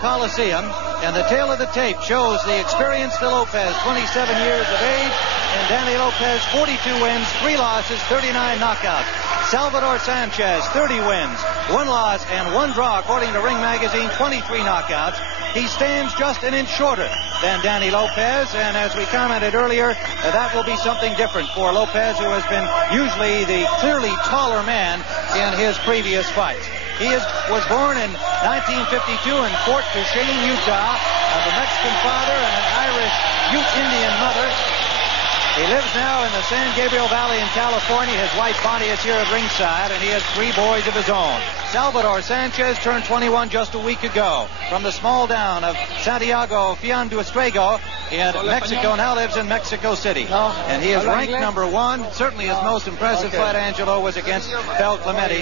Coliseum, and the tail of the tape shows the experienced Lopez, 27 years of age, and Danny Lopez, 42 wins, 3 losses, 39 knockouts. Salvador Sanchez, 30 wins, 1 loss, and 1 draw, according to Ring Magazine, 23 knockouts. He stands just an inch shorter than Danny Lopez, and as we commented earlier, that will be something different for Lopez, who has been usually the clearly taller man in his previous fights. He was born in 1952 in Fort Duchesne, Utah, of a Mexican father and an Irish Ute Indian mother. He lives now in the San Gabriel Valley in California. His wife Bonnie is here at ringside, and he has 3 boys of his own. Salvador Sanchez turned 21 just a week ago from the small town of Santiago Fianduestrego in Mexico, now lives in Mexico City. And he is ranked number 1. Certainly his most impressive fight, Angelo, was against Fel Clemente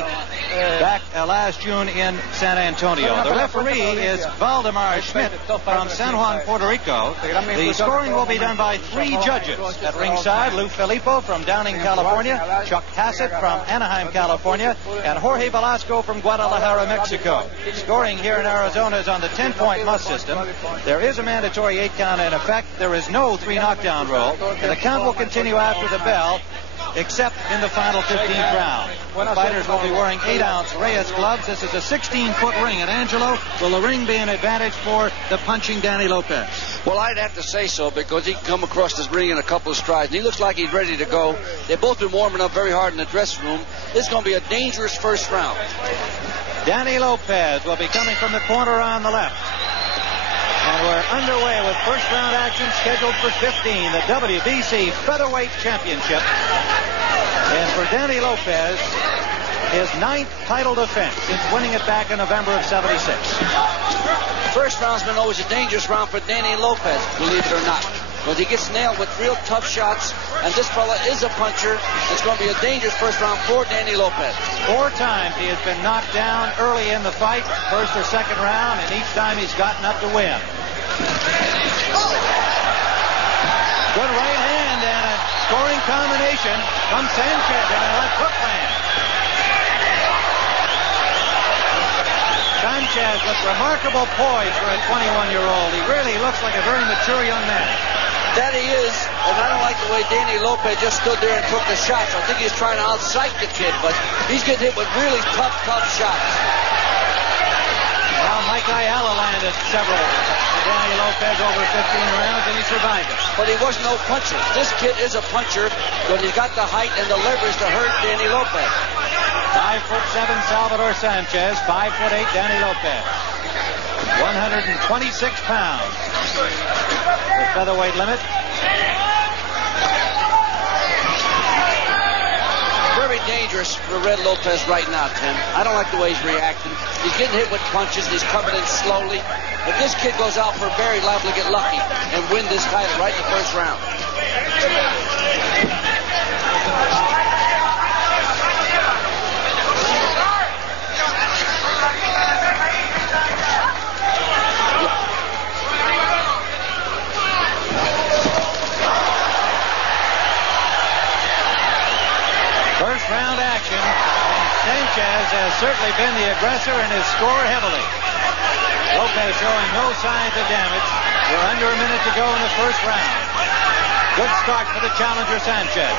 back last June in San Antonio. The referee is Valdemar Schmidt from San Juan, Puerto Rico. The scoring will be done by 3 judges at ringside: Lou Filippo from Downing, California, Chuck Hassett from Anaheim, California, and Jorge Velasco from Guadalajara, Mexico. Scoring here in Arizona is on the 10-point must system. There is a mandatory 8 count in effect. There is no 3 knockdown rule, and the count will continue after the bell, except in the final 15th round. The fighters will be wearing 8-ounce Reyes gloves. This is a 16-foot ring. And Angelo, will the ring be an advantage for the punching Danny Lopez? Well, I'd have to say so, because he can come across this ring in a couple of strides. And he looks like he's ready to go. They've both been warming up very hard in the dressing room. This is going to be a dangerous first round. Danny Lopez will be coming from the corner on the left. And we're underway with first round action scheduled for 15, the WBC Featherweight Championship. And for Danny Lopez, his 9th title defense since winning it back in November of '76. First round's been always a dangerous round for Danny Lopez, believe it or not. Because he gets nailed with real tough shots, and this fella is a puncher. It's going to be a dangerous first round for Danny Lopez. 4 times he has been knocked down early in the fight, first or second round, and each time he's gotten up to win. Good right hand and a scoring combination from Sanchez on a left hook land. Sanchez with remarkable poise for a 21-year-old. He really looks like a very mature young man. That he is, and I don't like the way Danny Lopez just stood there and took the shots. I think he's trying to outpsych the kid, but he's getting hit with really tough shots. Well, Mike Ayala landed several to Danny Lopez over 15 rounds, and he survived it. But he was no puncher. This kid is a puncher, but he's got the height and the leverage to hurt Danny Lopez. 5'7" Salvador Sanchez, 5'8" Danny Lopez. 126 pounds. The featherweight limit. Very dangerous for Red Lopez right now, Tim. I don't like the way he's reacting. He's getting hit with punches. He's coming in slowly. If this kid goes out for a bear, he's liable to get lucky and win this title right in the first round. First round action, and Sanchez has certainly been the aggressor and has scored heavily. Lopez showing no signs of damage. We're under a minute to go in the first round. Good start for the challenger, Sanchez.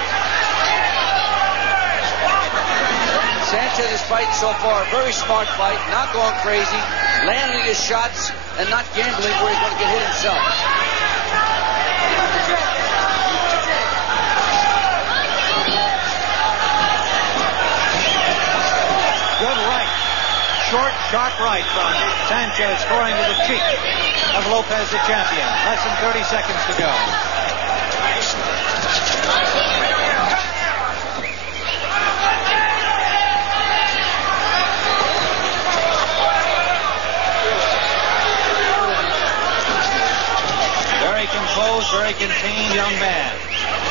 Sanchez is fighting so far. A very smart fight, not going crazy, landing his shots and not gambling where he's going to get hit himself. Good right. Short, sharp right from Sanchez, scoring to the cheek of Lopez, the champion. Less than 30 seconds to go. Very composed, very contained young man.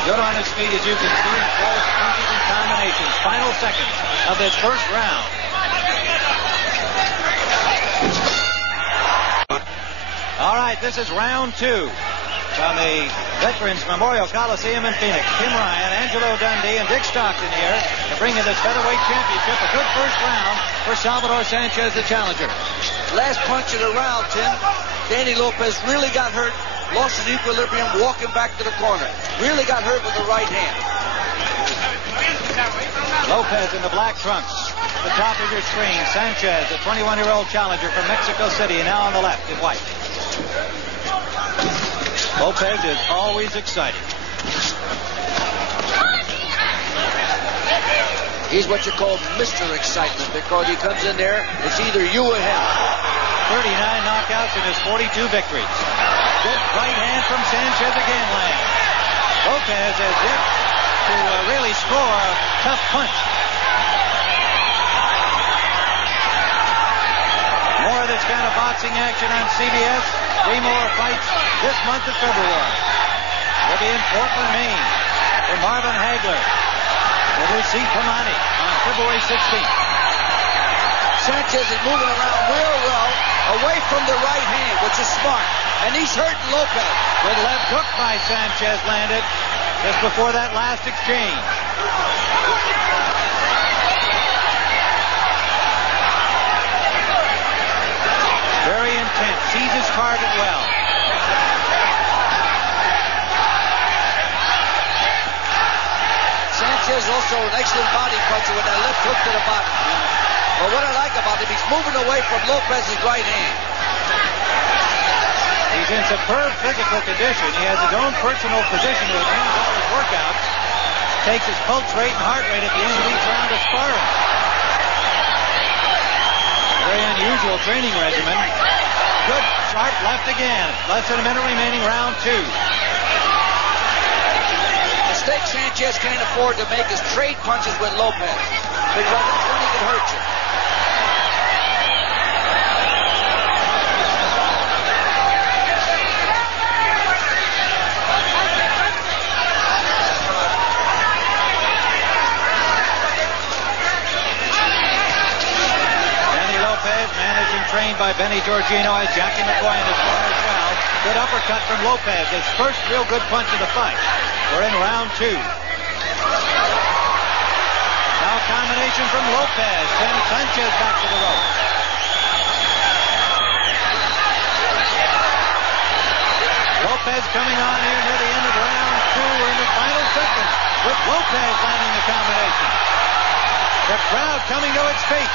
Good on his feet, as you can see. Close punches and combinations. Final seconds of this first round. All right, this is round 2 from the Veterans Memorial Coliseum in Phoenix. Tim Ryan, Angelo Dundee, and Dick Stockton here to bring in this featherweight championship. A good first round for Salvador Sanchez, the challenger. Last punch of the round, Tim. Danny Lopez really got hurt, lost his equilibrium walking back to the corner. Really got hurt with the right hand. Lopez in the black trunks. The top of your screen. Sanchez, the 21-year-old challenger from Mexico City, now on the left in white. Lopez is always exciting. He's what you call Mr. Excitement because he comes in there, it's either you or him. 39 knockouts in his 42 victories. Good right hand from Sanchez again lands. Lopez has yet to really score a tough punch. More of this kind of boxing action on CBS. 3 more fights this month of February. Will be in Portland, Maine for Marvin Hagler. We'll do C. Pamani on February 16th. Sanchez is moving around real well away from the right hand, which is smart. And he's hurting Lopez. Good left hook by Sanchez landed just before that last exchange. Very intense. Sees his target well. Sanchez also an excellent body puncher with that left hook to the body. But what I like about him, he's moving away from Lopez's right hand. He's in superb physical condition. He has his own personal physician who attends all his workouts. Takes his pulse rate and heart rate at the end of each round of sparring. Very unusual training regimen. Good sharp left again. Less than a minute remaining, round 2. The mistake Sanchez can't afford to make is trade punches with Lopez. Because that's when he can hurt you. Managed and trained by Benny Giorgino as Jackie McCoy in his corner as well. Good uppercut from Lopez. His first real good punch of the fight. We're in round 2. Now a combination from Lopez. Sends Sanchez back to the rope. Lopez coming on here near the end of round 2. We're in the final seconds with Lopez landing the combination. The crowd coming to its feet.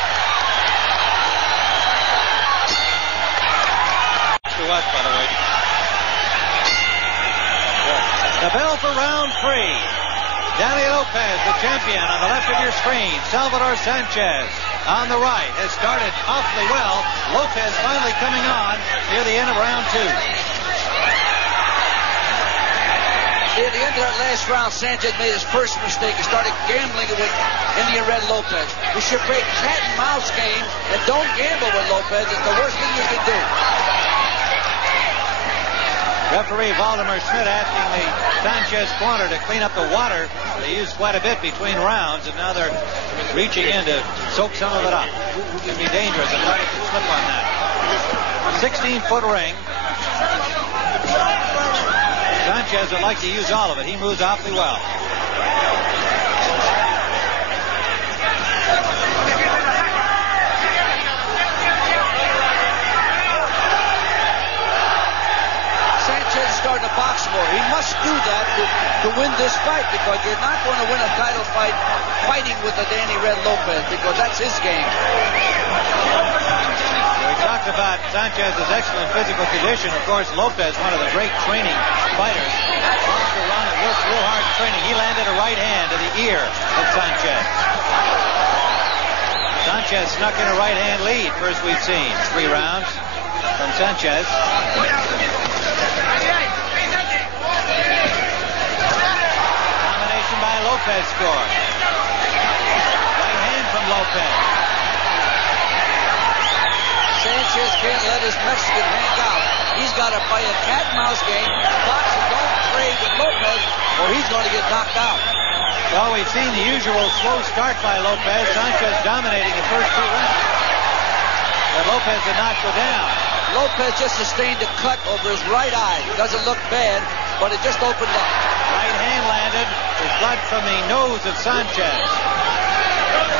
To us, by the way. The bell for round 3. Danny Lopez, the champion, on the left of your screen. Salvador Sanchez on the right has started awfully well. Lopez finally coming on near the end of round 2. At the end of that last round, Sanchez made his first mistake. He started gambling with Indian Red Lopez. You should play cat and mouse game and don't gamble with Lopez. It's the worst thing you can do. Referee Valdemar Schmidt asking the Sanchez corner to clean up the water. They used quite a bit between rounds, and now they're reaching in to soak some of it up. It can be dangerous. A fighter can slip on that. 16-foot ring. Sanchez would like to use all of it. He moves awfully well. Sanchez is starting to box more. He must do that to win this fight because you're not going to win a title fight fighting with a Danny Red Lopez because that's his game. We talked about Sanchez's excellent physical condition. Of course, Lopez, one of the great training fighters. Oscar Ronald works real hard in training. He landed a right hand to the ear of Sanchez. Sanchez snuck in a right hand lead, first we've seen. 3 rounds from Sanchez. Combination by Lopez score. Right hand from Lopez. Sanchez can't let his Mexican hang out. He's got to play a cat and mouse game. Box and don't trade with Lopez or he's going to get knocked out. Well, we've seen the usual slow start by Lopez. Sanchez dominating the first 2 rounds. But Lopez did not go down. Lopez just sustained a cut over his right eye. It doesn't look bad, but it just opened up. Right hand landed. There's blood from the nose of Sanchez.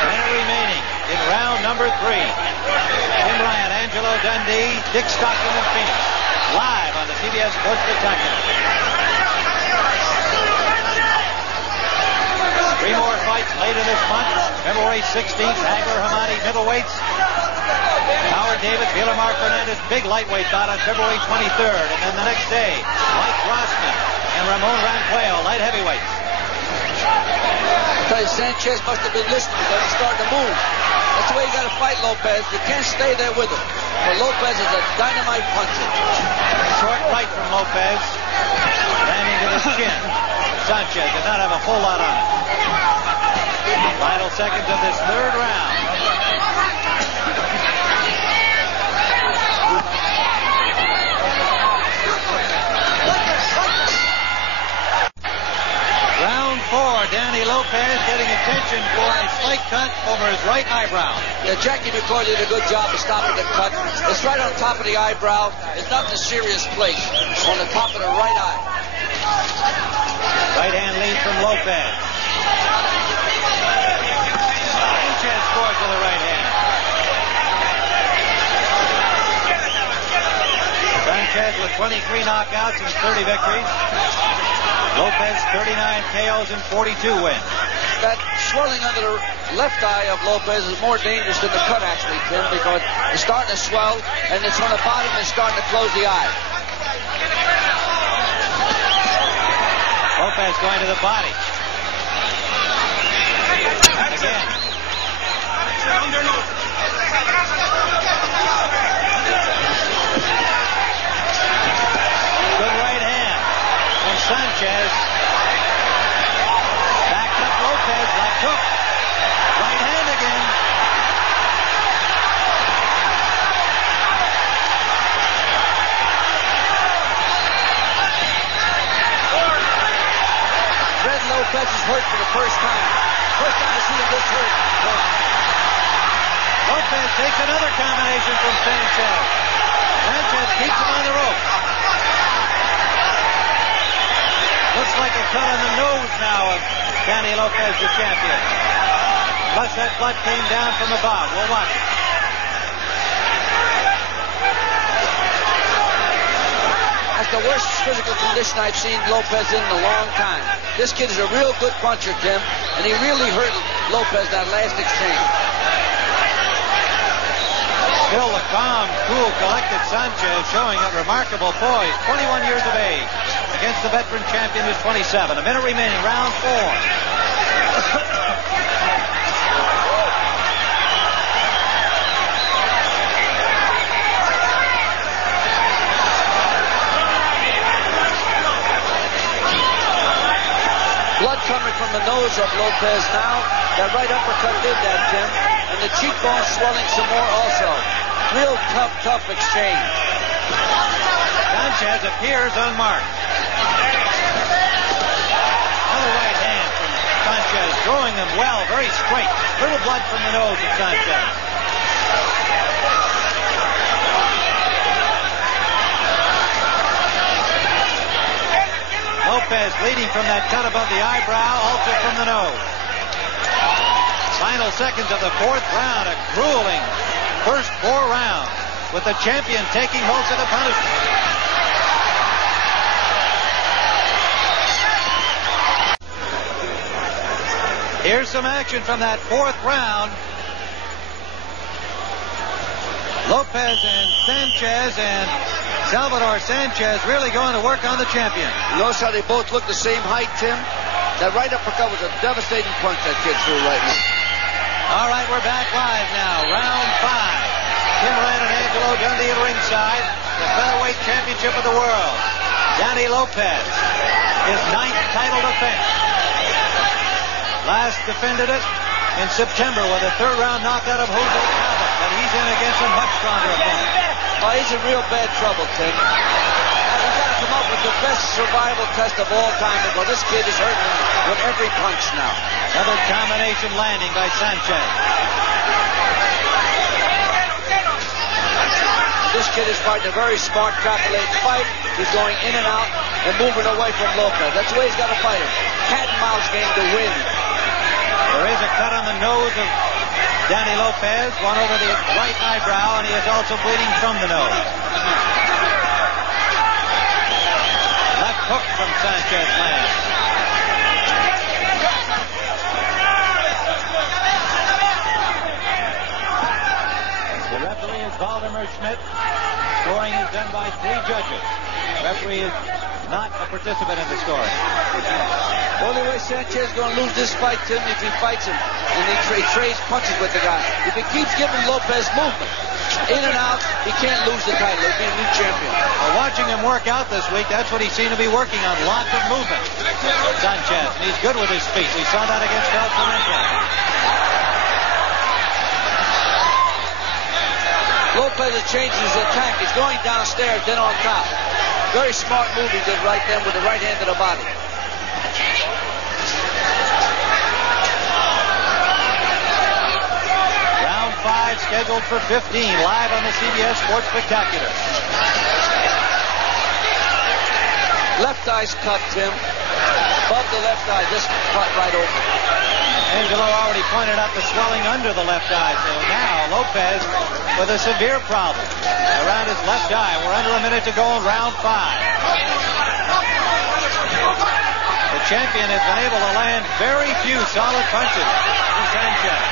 Minute remaining. in round number 3. Tim Ryan, Angelo Dundee, Dick Stockton, and Phoenix. Live on the CBS Sports Spectacular. 3 more fights later this month. February 16th, Hagler-Hamani middleweights. Howard David, Villamar Fernandez, big lightweight bout on February 23rd. And then the next day, Mike Grossman and Ramon Ranqueo, light heavyweights. I tell you, Sanchez must have been listening because he's starting to move. That's the way you got to fight Lopez. You can't stay there with him. But Lopez is a dynamite puncher. Short right from Lopez. Landing to the chin. Sanchez did not have a whole lot on it. Final seconds of this 3rd round. Round 4, Danny Lopez getting attention for a slight cut over his right eyebrow. Yeah, Jackie McCoy did a good job of stopping the cut. It's right on top of the eyebrow. It's not in a serious place. It's on the top of the right eye. Right hand lead from Lopez. Sanchez scores with a right hand. Sanchez with 23 knockouts and 30 victories. Lopez 39 KOs and 42 wins. That swelling under the left eye of Lopez is more dangerous than the cut, actually, Tim, because it's starting to swell, and it's on the bottom and it's starting to close the eye. Lopez going to the body. Again. Good right hand from Sanchez. Backed up Lopez. Left hook. Right hand again. Lopez is hurt for the first time. First time I've seen him this hurt. Lopez takes another combination from Sanchez. Sanchez keeps him on the rope. Looks like a cut on the nose now of Danny Lopez, the champion. Plus that blood came down from above. We'll watch it. That's the worst physical condition I've seen Lopez in a long time. This kid is a real good puncher, Tim, and he really hurt Lopez that last exchange. Still the calm, cool, collected Sanchez showing a remarkable poise. 21 years of age against the veteran champion who's 27. A minute remaining, round 4. Blood coming from the nose of Lopez now. That right uppercut did that, Tim. And the cheekbone swelling some more also. Real tough exchange. Sanchez appears unmarked. Another right hand from Sanchez, throwing them well, very straight. Little blood from the nose of Sanchez. Lopez bleeding from that cut above the eyebrow, also from the nose. Final seconds of the 4th round, a grueling first 4 rounds, with the champion taking most of the punishment. Here's some action from that 4th round. Lopez and Sanchez and Salvador Sanchez really going to work on the champion. You notice how they both look the same height, Tim? That right uppercut was a devastating punch that kid threw right now. All right, we're back live now. Round 5. Tim Ryan and Angelo Dundee at ringside. The featherweight championship of the world. Danny Lopez, his 9th title defense. Last defended it in September with a 3rd round knockout of Jose Calvin. But he's in against a much stronger opponent. Oh, he's in real bad trouble, Tim. He's got to come up with the best survival test of all time because this kid is hurting him with every punch now. Another combination landing by Sanchez. This kid is fighting a very smart, calculated fight. He's going in and out and moving away from Lopez. That's the way he's got to fight him. Cat and mouse game to win. There is a cut on the nose of Danny Lopez, one over the right eyebrow, and he is also bleeding from the nose. Left hook from Sanchez lands. The referee is Valdemar Schmidt. Scoring is done by 3 judges. The referee is not a participant in the scoring. The only way Sanchez is going to lose this fight, Tim, if he fights him and he trades punches with the guy. If he keeps giving Lopez movement, in and out, he can't lose the title. He'll be a new champion. Well, watching him work out this week, that's what he seemed to be working on. Lots of movement. Sanchez, and he's good with his feet. We saw that against El Clemente. Lopez is changing his attack. He's going downstairs, then on top. Very smart move he did right then with the right hand to the body. Round 5 scheduled for 15, live on the CBS Sports Spectacular. Left eye's cut, Tim. Above the left eye, this cut right open. Angelo already pointed out the swelling under the left eye. So now Lopez with a severe problem around his left eye. We're under a minute to go in round 5. The champion has been able to land very few solid punches to Sanchez.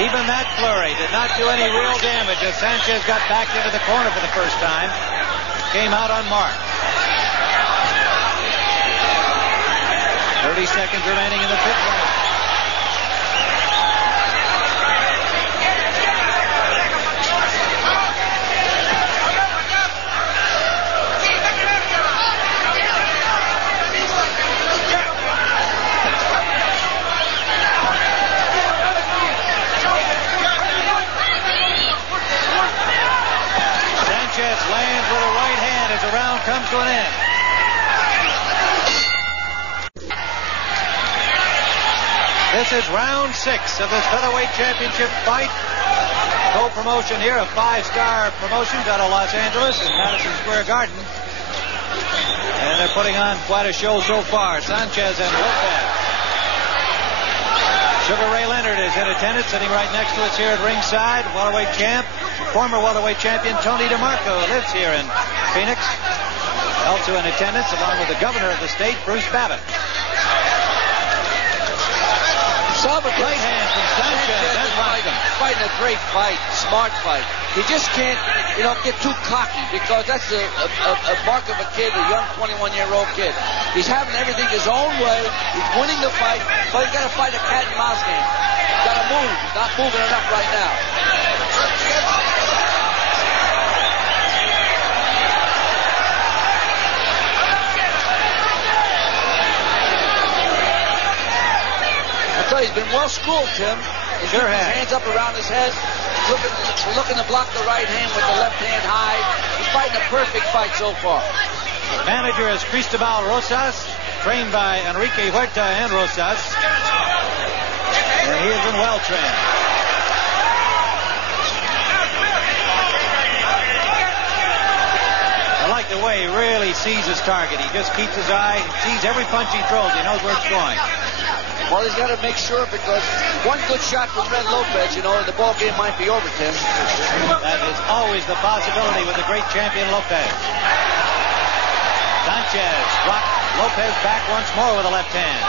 Even that flurry did not do any real damage as Sanchez got back into the corner for the first time. Came out unmarked. 30 seconds remaining in the 5th round. Sanchez lands with a right hand as the round comes to an end. This is round 6 of this featherweight championship fight. Co-promotion here, a 5-star promotion out of Los Angeles in Madison Square Garden. And they're putting on quite a show so far. Sanchez and Lopez. Sugar Ray Leonard is in attendance, sitting right next to us here at ringside. Welterweight champ, former welterweight champion Tony DeMarco lives here in Phoenix. Also in attendance, along with the governor of the state, Bruce Babbitt. Salvador, right hand from Sanchez. Fighting a great fight, smart fight. He just can't, get too cocky because that's a mark of a kid, a young 21-year-old kid. He's having everything his own way. He's winning the fight, but he's got to fight a cat and mouse game. He's got to move. He's not moving enough right now. He's been well schooled, Tim. He's sure his hands up around his head, looking to block the right hand with the left hand high. He's fighting a perfect fight so far. Manager is Cristobal Rosas, trained by Enrique Huerta and Rosas. And he has been well trained. I like the way he really sees his target. He just keeps his eye, sees every punch he throws. He knows where it's going. Well, he's got to make sure because one good shot from Red Lopez, and the ball game might be over, Tim. That is always the possibility with the great champion Lopez. Sanchez blocked Lopez back once more with a left hand.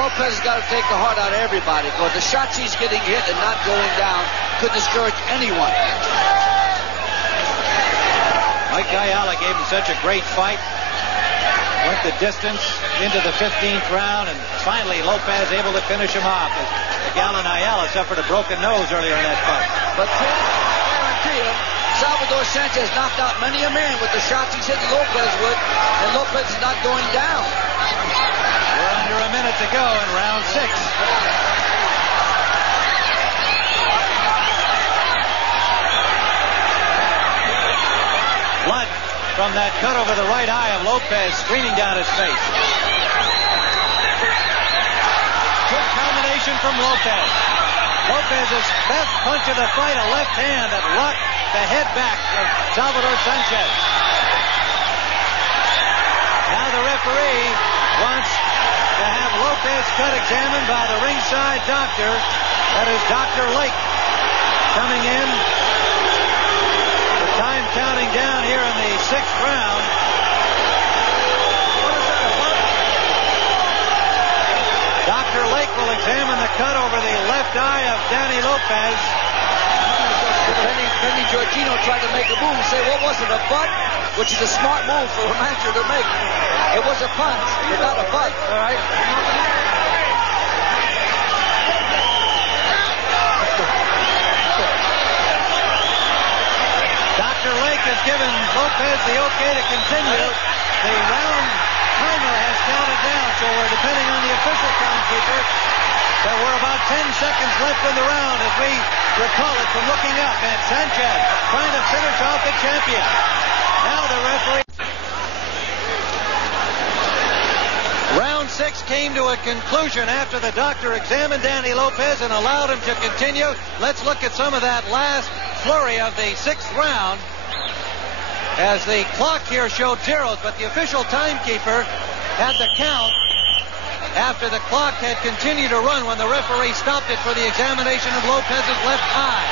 Lopez has got to take the heart out of everybody because the shots he's getting hit and not going down could discourage anyone. Mike Ayala gave him such a great fight. Went the distance into the 15th round, and finally Lopez able to finish him off. Miguel and Ayala suffered a broken nose earlier in that fight. But Tim, I guarantee you, Salvador Sanchez knocked out many a man with the shots he's hitting Lopez with, and Lopez is not going down. We're under a minute to go in round 6. Blood from that cut over the right eye of Lopez streaming down his face. Good combination from Lopez. Lopez's best punch of the fight, a left hand that rocked the head back of Salvador Sanchez. Now the referee wants to have Lopez cut examined by the ringside doctor. That is Dr. Lake coming in. The time counting down here in the 6th round. What is that, a bunt? Dr. Lake will examine the cut over the left eye of Danny Lopez. Penny Georgino tried to make a move and say, what was it, a butt? Which is a smart move for a manager to make. It was a punt, but not a butt. All right. Dr. Lake has given Lopez the okay to continue. The round timer has counted down, so we're depending on the official timekeeper. There were about 10 seconds left in the round as we recall it from looking up. And Sanchez trying to finish off the champion. Now the referee. Round 6 came to a conclusion after the doctor examined Danny Lopez and allowed him to continue. Let's look at some of that last flurry of the 6th round. As the clock here showed zeros, but the official timekeeper had the count after the clock had continued to run when the referee stopped it for the examination of Lopez's left eye.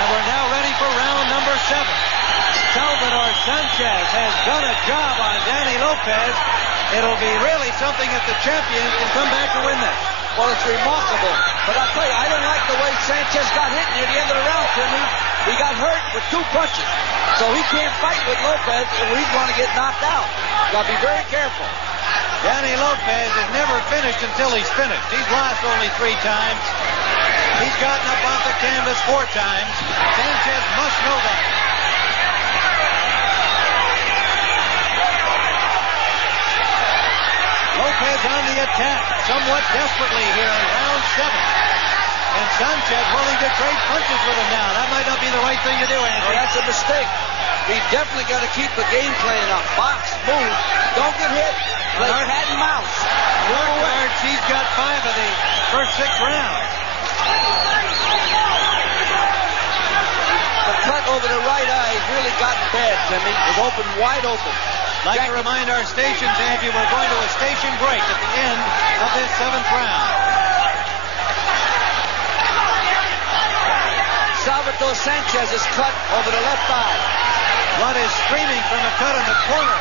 And we're now ready for round number 7. Salvador Sanchez has done a job on Danny Lopez. It'll be really something if the champion can come back to win this. Well, it's remarkable. But I'll tell you, I don't like the way Sanchez got hit near the end of the round, Timmy. He got hurt with 2 punches. So he can't fight with Lopez if he's going to get knocked out. Got to be very careful. Danny Lopez is never finished until he's finished. He's lost only 3 times. He's gotten up off the canvas 4 times. Sanchez must know that. Lopez on the attack, somewhat desperately here in round 7. And Sanchez willing to trade punches with him now. That might not be the right thing to do, Andy. Well, that's a mistake. He definitely got to keep the game plan up. Box, move, don't get hit. Play cat and mouse. Cards, he's got 5 of the first 6 rounds. The cut over the right eye has really gotten bad, Timmy. It's open, wide open. Like to remind our stations, Andy, we're going to a station break at the end of this 7th round. Salvador Sanchez is cut over the left eye. Blood is streaming from a cut in the corner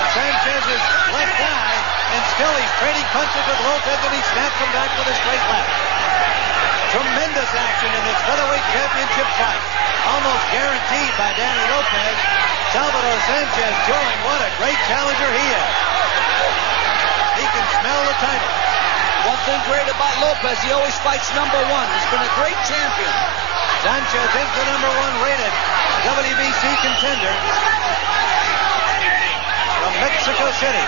of Sanchez's left eye, and still he's trading punches with Lopez, and he snaps him back with a straight left. Tremendous action in this featherweight championship fight. Almost guaranteed by Danny Lopez. Salvador Sanchez showing what a great challenger he is. He can smell the title. One thing great about Lopez, he always fights number 1. He's been a great champion. Sanchez is the number 1 rated WBC contender from Mexico City.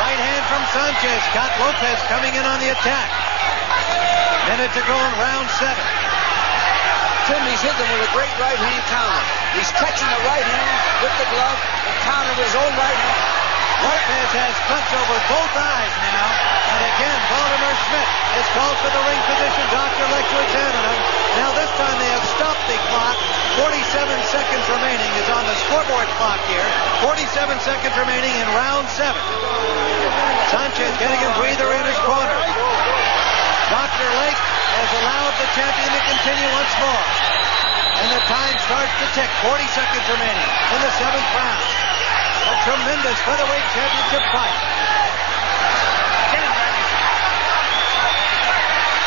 Right hand from Sanchez. Got Lopez coming in on the attack. Minute to go in round 7. Timmy's hitting with a great right hand counter. He's catching the right hand with the glove and counter with his own right hand. Lopez has cuts over both eyes now. And again, Vladimir Schmidt is called to the ring position. Dr. Lake to examine him. Now this time they have stopped the clock. 47 seconds remaining is on the scoreboard clock here. 47 seconds remaining in round 7. Sanchez getting a breather in his corner. Dr. Lake has allowed the champion to continue once more. And the time starts to tick. 40 seconds remaining in the 7th round. A tremendous featherweight championship fight.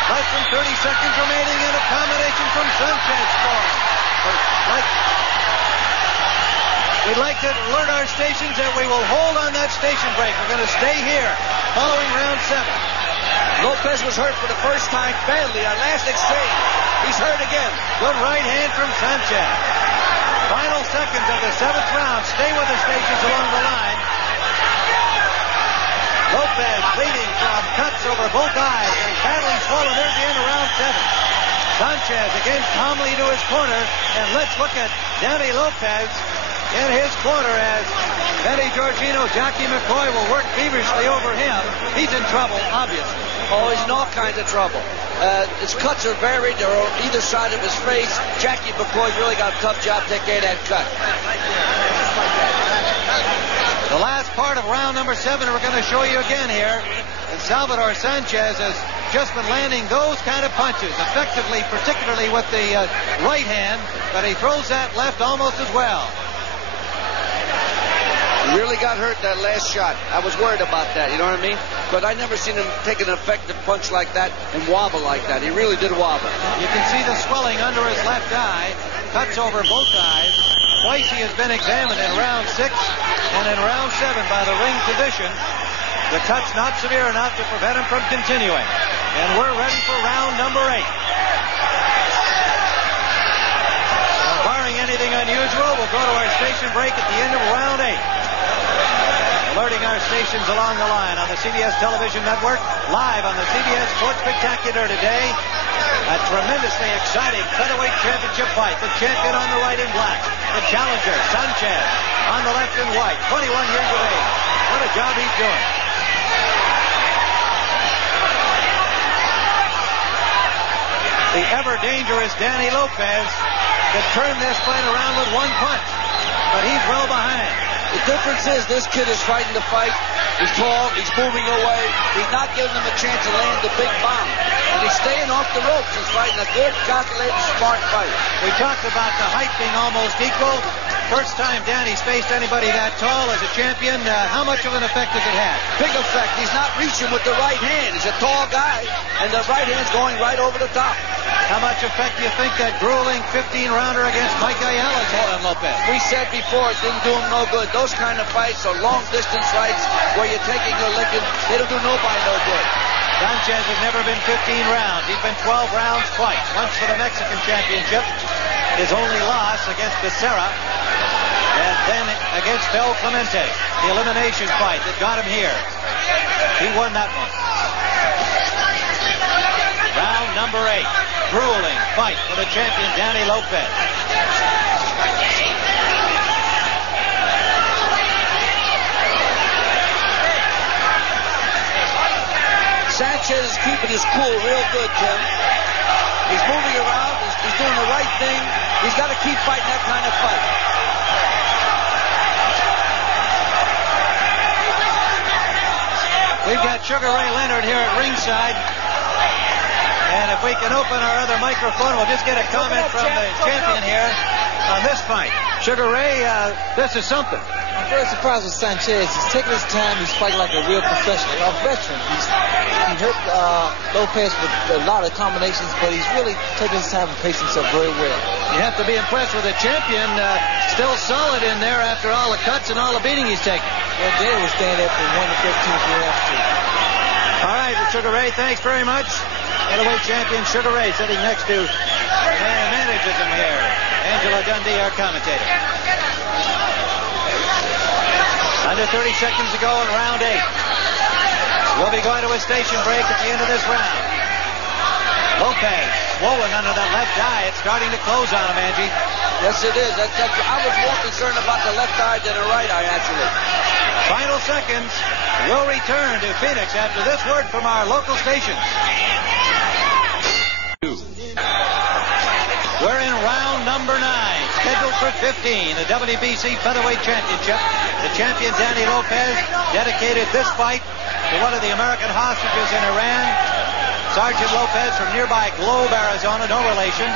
Less than 30 seconds remaining, and a combination from Sanchez scoring. We'd like to alert our stations that we will hold on that station break. We're going to stay here following round 7. Lopez was hurt for the first time badly. Our last exchange. He's hurt again. Good right hand from Sanchez. Final seconds of the 7th round. Stay with the stations along the line. Lopez bleeding from cuts over both eyes and badly swollen near the end of round 7. Sanchez again calmly to his corner. And let's look at Danny Lopez in his corner as Eddie Georgino, Jackie McCoy will work feverishly over him. He's in trouble, obviously. Oh, he's in all kinds of trouble. His cuts are varied. They're on either side of his face. Jackie McCoy's really got a tough job to take care of that cut. The last part of round number 7 we're going to show you again here. And Salvador Sanchez has just been landing those kind of punches effectively, particularly with the right hand, but he throws that left almost as well. He really got hurt that last shot. I was worried about that, you know what I mean? But I never seen him take an effective punch like that and wobble like that. He really did wobble. You can see the swelling under his left eye, cuts over both eyes. Twice he has been examined in round 6 and in round 7 by the ring physician. The cut's not severe enough to prevent him from continuing. And we're ready for round number 8. Barring anything unusual, we'll go to our station break at the end of round 8. Alerting our stations along the line on the CBS television network, live on the CBS Sports Spectacular today. A tremendously exciting featherweight championship fight. The champion on the right in black. The challenger, Sanchez, on the left in white. 21 years of age. What a job he's doing. The ever-dangerous Danny Lopez could turn this fight around with one punch. But he's well behind. The difference is this kid is fighting the fight. He's tall. He's moving away. He's not giving him a chance to land the big bomb. And he's staying off the ropes. He's fighting a good, calculated, smart fight. We talked about the height being almost equal. First time Danny's faced anybody that tall as a champion. How much of an effect does it have? Big effect. He's not reaching with the right hand. He's a tall guy, and the right hand's going right over the top. How much effect do you think that grueling 15-rounder against Mike Ayala's had on Lopez? We said before it didn't do him no good. Those kind of fights are long-distance fights where you're taking a licking. It'll do nobody no good. Sanchez has never been 15 rounds. He's been 12 rounds twice. Once for the Mexican championship. His only loss against Becerra. And then against Fel Clemente. The elimination fight that got him here. He won that one. Round number 8. Grueling fight for the champion, Danny Lopez. Sanchez is keeping his cool real good, Tim. He's moving around. He's doing the right thing. He's got to keep fighting that kind of fight. We've got Sugar Ray Leonard here at ringside. And if we can open our other microphone, we'll just get a comment from the champion here on this fight. Sugar Ray, this is something. I'm very surprised with Sanchez. He's taking his time. He's fighting like a real professional, a veteran. He hurt Lopez with a lot of combinations, but he's really taking his time and pacing himself very well. You have to be impressed with the champion. Still solid in there after all the cuts and all the beating he's taken. Well, Danny was staying there from 1 to 15 if you have to. All right, Sugar Ray, thanks very much. Middleweight champion Sugar Ray sitting next to and manages him here. Angela Dundee, our commentator. Under 30 seconds to go in round 8. We'll be going to a station break at the end of this round. Lopez, swollen under that left eye. It's starting to close on him, Angie. Yes, it is. I was more concerned about the left eye than the right eye, actually. Final seconds. We'll return to Phoenix after this word from our local stations. We're in round number 9, scheduled for 15, the WBC Featherweight Championship. The champion, Danny Lopez, dedicated this fight to one of the American hostages in Iran, Sergeant Lopez from nearby Globe, Arizona, no relation.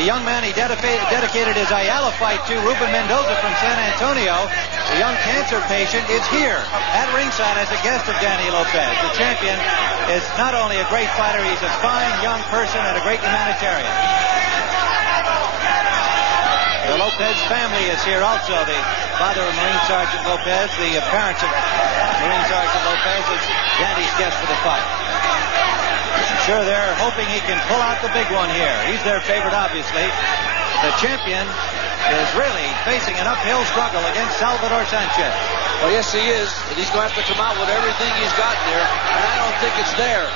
A young man he dedicated his Ayala fight to, Ruben Mendoza from San Antonio. The young cancer patient is here at ringside as a guest of Danny Lopez. The champion is not only a great fighter, he's a fine young person and a great humanitarian. The Lopez family is here also. The father of Marine Sergeant Lopez, the parents of Marine Sergeant Lopez, is Danny's guest for the fight. I'm sure they're hoping he can pull out the big one here. He's their favorite, obviously. The champion is really facing an uphill struggle against Salvador Sanchez. Well, yes, he is. And he's going to have to come out with everything he's got there. And I don't think it's there.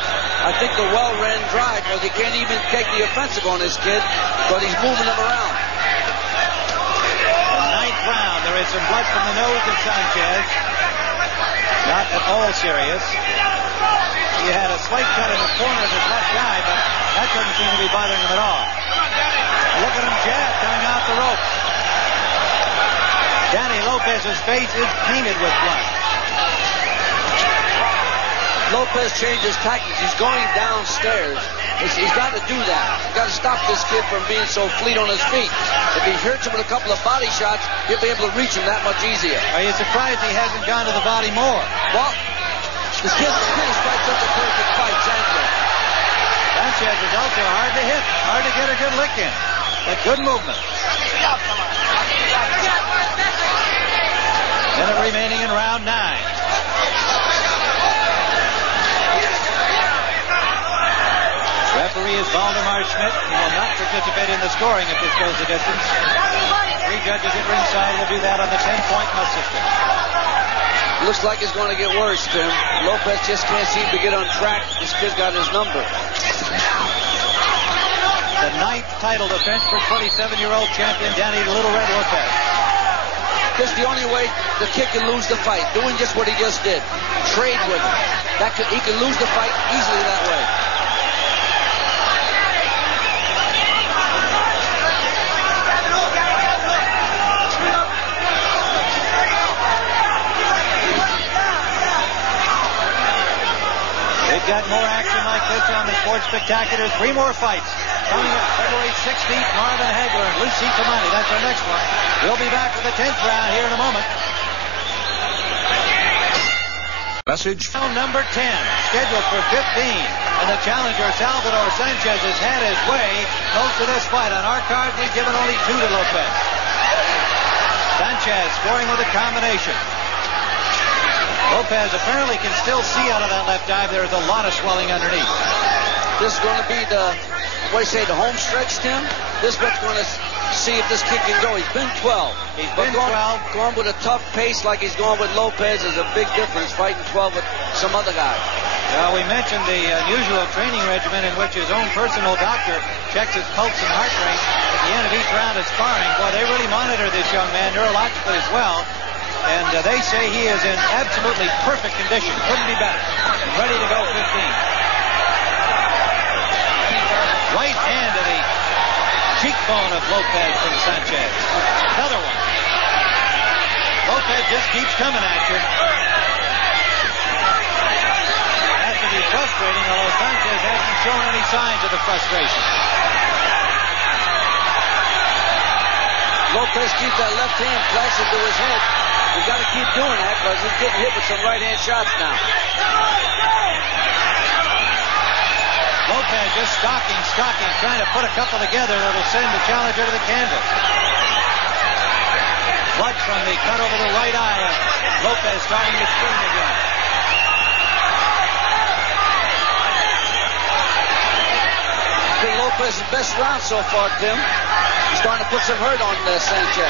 I think the well ran dry because he can't even take the offensive on this kid, but he's moving him around. The 9th round. There is some blood from the nose of Sanchez. Not at all serious. He had a slight cut in the corner of his left eye, but that doesn't seem to be bothering him at all. Look at him jab coming off the ropes. Danny Lopez's face is painted with blood. Lopez changed his tactics. He's going downstairs. He's got to do that. He's got to stop this kid from being so fleet on his feet. If he hurts him with a couple of body shots, he'll be able to reach him that much easier. Are you surprised he hasn't gone to the body more? Well, this kid fights up a perfect fight, Sanchez. Sanchez is also hard to hit, hard to get a good lick in. But good movement. Minute remaining in round 9. Referee is Valdemar Schmidt. He will not participate in the scoring if this goes the distance. 3 judges at ringside will do that on the 10-point must system. Looks like it's going to get worse, Tim. Lopez just can't seem to get on track. This kid's got his number. The 9th title defense for 27-year-old champion Danny Little Red Lopez. This is the only way the kid can lose the fight, doing just what he just did. Trade with him. He can lose the fight easily that way. We've got more action like this on the Sports Spectacular. 3 more fights. Coming up February 16th, Marvin Hagler and Lucy Tamani. That's our next one. We'll be back with the 10th round here in a moment. Message. Round number 10, scheduled for 15. And the challenger, Salvador Sanchez, has had his way most of this fight. On our card, we've given only 2 to Lopez. Sanchez scoring with a combination. Lopez apparently can still see out of that left eye. There is a lot of swelling underneath. This is going to be the home stretch, Tim. This is what's going to see if this kid can go. He's been 12. He's been 12. Going with a tough pace like he's going with Lopez is a big difference, fighting 12 with some other guy. Well, we mentioned the unusual training regimen in which his own personal doctor checks his pulse and heart rate at the end of each round of sparring. Boy, they really monitor this young man neurologically as well. And they say he is in absolutely perfect condition. Couldn't be better. Ready to go 15. Right hand to the cheekbone of Lopez from Sanchez. Another one. Lopez just keeps coming at you. Has to be frustrating, although Sanchez hasn't shown any signs of the frustration. Lopez keeps that left hand flashed into his head. He's got to keep doing that because he's getting hit with some right-hand shots now. Lopez just stalking, trying to put a couple together that will send the challenger to the canvas. Blood from the cut over the right eye of Lopez starting to scream again. I think Lopez's best round so far, Tim. He's starting to put some hurt on Sanchez.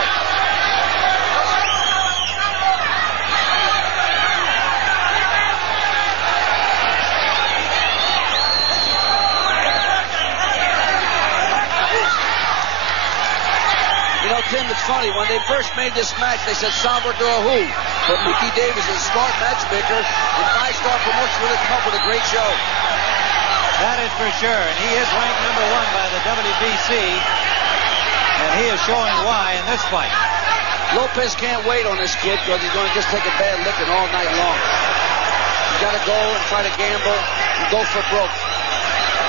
You know, Tim, it's funny. When they first made this match, they said Salvador who? But Mickey Davis is a smart matchmaker, and 5-star promotion would have come up with a great show. That is for sure. And he is ranked number 1 by the WBC. And he is showing why in this fight. Lopez can't wait on this kid because he's going to just take a bad licking all night long. He's got to go and try to gamble and go for broke.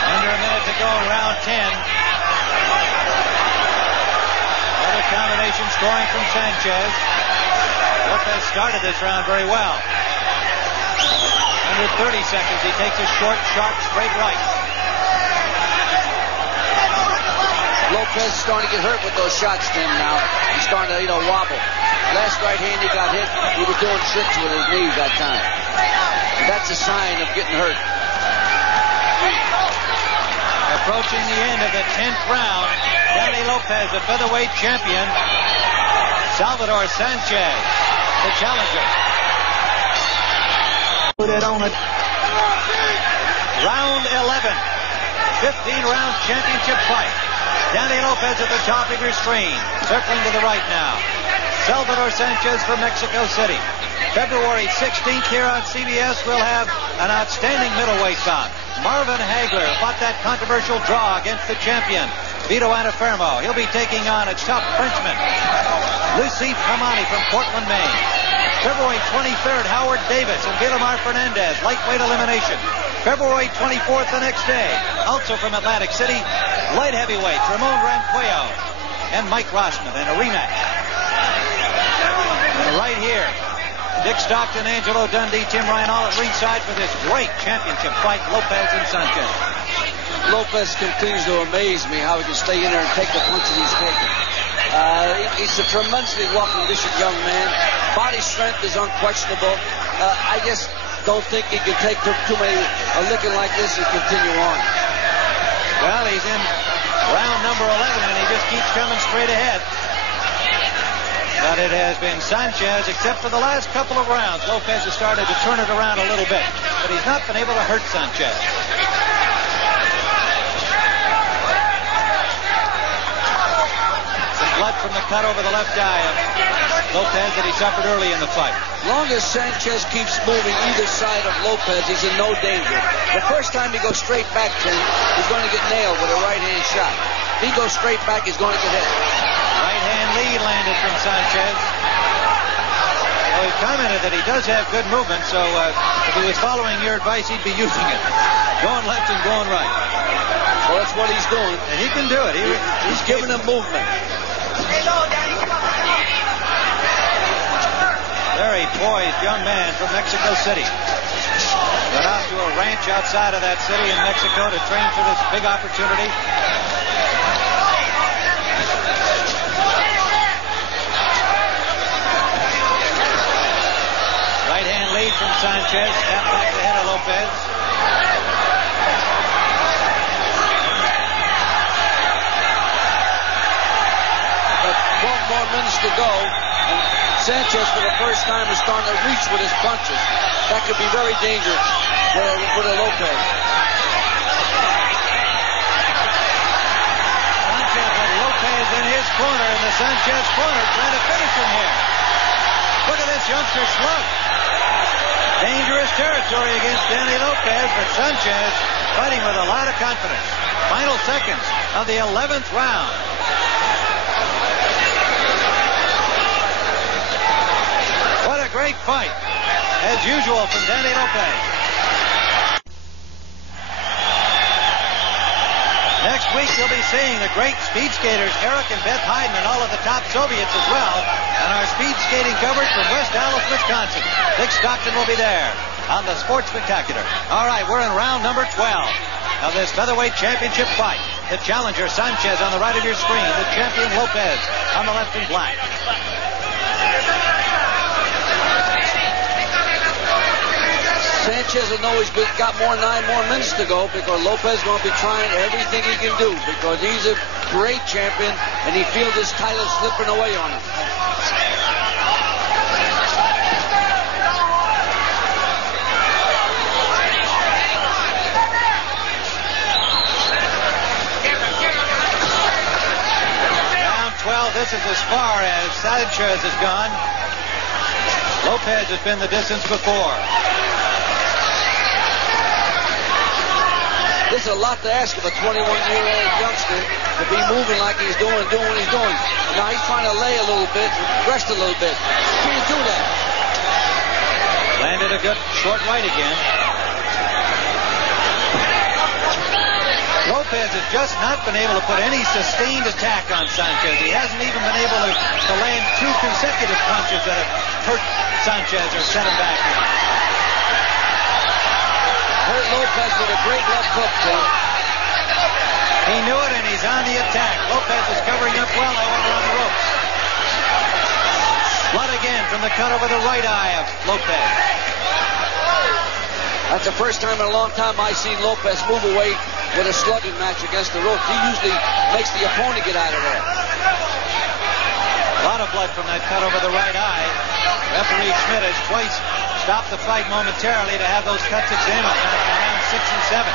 Under a minute to go in round 10. Another combination scoring from Sanchez. Lopez started this round very well. Under 30 seconds, he takes a short, sharp, straight right. Lopez is starting to get hurt with those shots, Tim, now. He's starting to, wobble. Last right hand he got hit, he was doing tricks with his knees that time. And that's a sign of getting hurt. Approaching the end of the 10th round, Danny Lopez, the featherweight champion. Salvador Sanchez, the challenger. Put it on it. Round 11, 15-round championship fight. Danny Lopez at the top of your screen, circling to the right now. Salvador Sanchez from Mexico City. February 16th here on CBS, we'll have an outstanding middleweight bout. Marvin Hagler fought that controversial draw against the champion, Vito Antuofermo. He'll be taking on a tough Frenchman, Lucy Hamani from Portland, Maine. February 23rd, Howard Davis and Villamar Fernandez, lightweight elimination. February 24th, the next day, also from Atlantic City, light heavyweight, Ramon Ranquillo and Mike Rossman in a rematch. And right here, Dick Stockton, Angelo Dundee, Tim Ryan all at ringside for this great championship fight, Lopez and Sanchez. Lopez continues to amaze me how he can stay in there and take the punches he's taking. He's a tremendously well-conditioned young man. Body strength is unquestionable. I just don't think he can take too many a licking like this and continue on. Well, he's in round number 11, and he just keeps coming straight ahead. But it has been Sanchez, except for the last couple of rounds. Lopez has started to turn it around a little bit, but he's not been able to hurt Sanchez. Some blood from the cut over the left eye of Lopez that he suffered early in the fight. As long as Sanchez keeps moving either side of Lopez, he's in no danger. The first time he goes straight back to him, he's going to get nailed with a right-hand shot. If he goes straight back, he's going to get hit. Right-hand lead landed from Sanchez. Well, he commented that he does have good movement, so if he was following your advice, he'd be using it. Going left and going right. Well, that's what he's doing. And he can do it. He's giving him movement. Very poised young man from Mexico City. Went out to a ranch outside of that city in Mexico to train for this big opportunity. Right-hand lead from Sanchez. Snap back the head of Lopez. But 12 more minutes to go. And Sanchez, for the first time, is starting to reach with his punches. That could be very dangerous for the Lopez. Sanchez with Lopez in his corner, in the Sanchez corner, trying to finish him here. Look at this youngster slump. Dangerous territory against Danny Lopez, but Sanchez fighting with a lot of confidence. Final seconds of the 11th round. What a great fight, as usual, from Danny Lopez. Next week, you'll be seeing the great speed skaters, Eric and Beth Hayden, and all of the top Soviets as well, and our speed skating coverage from West Allis, Wisconsin. Dick Stockton will be there on the Sports Spectacular. All right, we're in round number 12 of this featherweight championship fight. The challenger, Sanchez, on the right of your screen. The champion, Lopez, on the left in black. Sanchez will know he's got 9 more minutes to go because Lopez is going to be trying everything he can do because he's a great champion and he feels his title slipping away on him. Round 12, this is as far as Sanchez has gone. Lopez has been the distance before. This is a lot to ask of a 21-year-old youngster to be moving like he's doing what he's doing. Now he's trying to lay a little bit, rest a little bit. He can't do that. Landed a good short right again. Lopez has just not been able to put any sustained attack on Sanchez. He hasn't even been able to land 2 consecutive punches that have hurt Sanchez or set him back. Hurt Lopez with a great left hook, Tim. He knew it, and he's on the attack. Lopez is covering up well, however, on the ropes. Blood again from the cut over the right eye of Lopez. That's the first time in a long time I've seen Lopez move away with a slugging match against the ropes. He usually makes the opponent get out of there. A lot of blood from that cut over the right eye. Referee Schmidt has twice stopped the fight momentarily to have those cuts examined in rounds 6 and 7.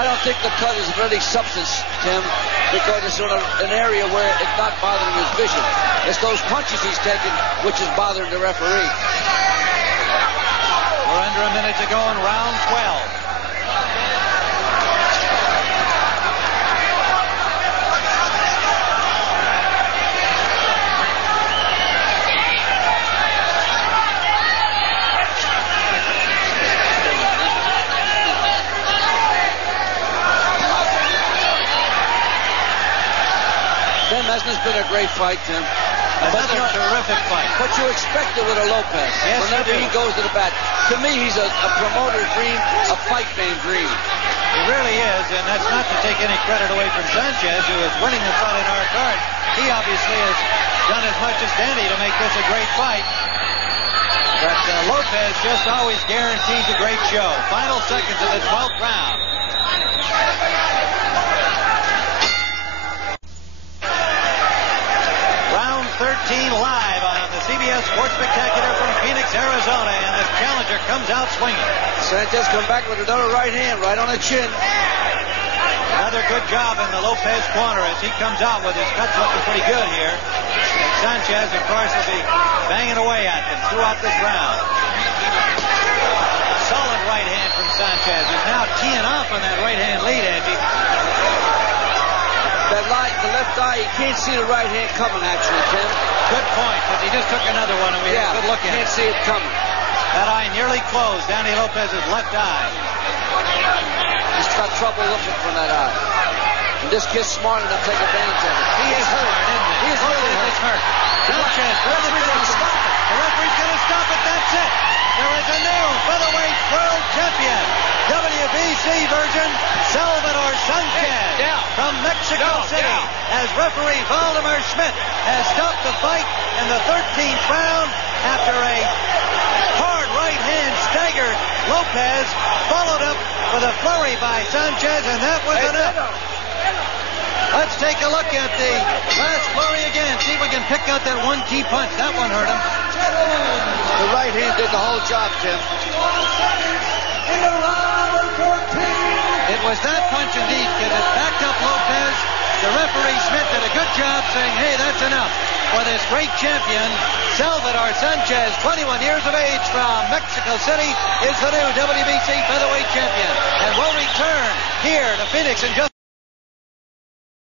I don't think the cut is of any substance, Tim. because it's sort of an area where it's not bothering his vision. It's those punches he's taking which is bothering the referee. We're under a minute to go in round 12. This has been a great fight, Tim. Another terrific fight. But you expect it with a Lopez. Yes, whenever he goes to the bat. To me, he's a promoter's dream, a fight man's dream. He really is, and that's not to take any credit away from Sanchez, who is winning the fight in our card. He obviously has done as much as Danny to make this a great fight. But Lopez just always guarantees a great show. Final seconds of the 12th round. Round 13 live on the CBS Sports Spectacular from Phoenix, Arizona, and the challenger comes out swinging. Sanchez come back with another right hand right on the chin. Another good job in the Lopez corner as he comes out with his cuts looking pretty good here. And Sanchez, of course, will be banging away at them throughout this round. Solid right hand from Sanchez, who's now teeing off on that right hand lead, Angie. That light, the left eye, you can't see the right hand coming, actually, Tim. Good point, because he just took another one, and we had a good look at it. Can't see it coming. That eye nearly closed, Danny Lopez's left eye. He's got trouble looking from that eye. And this kid's smart enough to take advantage of it. He is hurt, isn't he? He is really hurt. Sanchez, the referee's going to stop it. The referee's going to stop it, that's it. There is a new featherweight world champion. WBC version, Salvador Sanchez from Mexico City, as referee Valdemar Schmidt has stopped the fight in the 13th round after a hard right hand staggered Lopez, followed up with a flurry by Sanchez, and that was enough. Let's take a look at the last flurry again. See if we can pick out that one key punch. That one hurt him. The right hand did the whole job, Tim. It was that punch indeed, because it backed up Lopez. The referee Smith did a good job saying, hey, that's enough for this great champion. Salvador Sanchez, 21 years of age from Mexico City, is the new WBC featherweight champion. And will return here to Phoenix in just